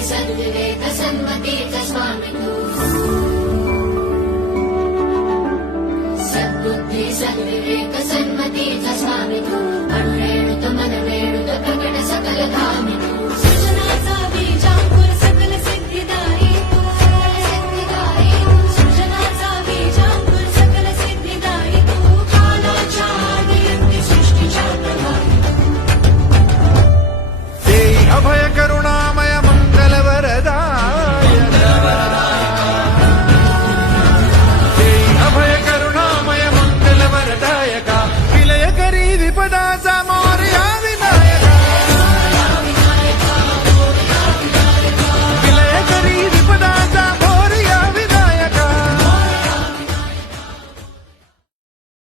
सन्मति च स्वामितु सद्बुद्धि सद्विवेक सन्मति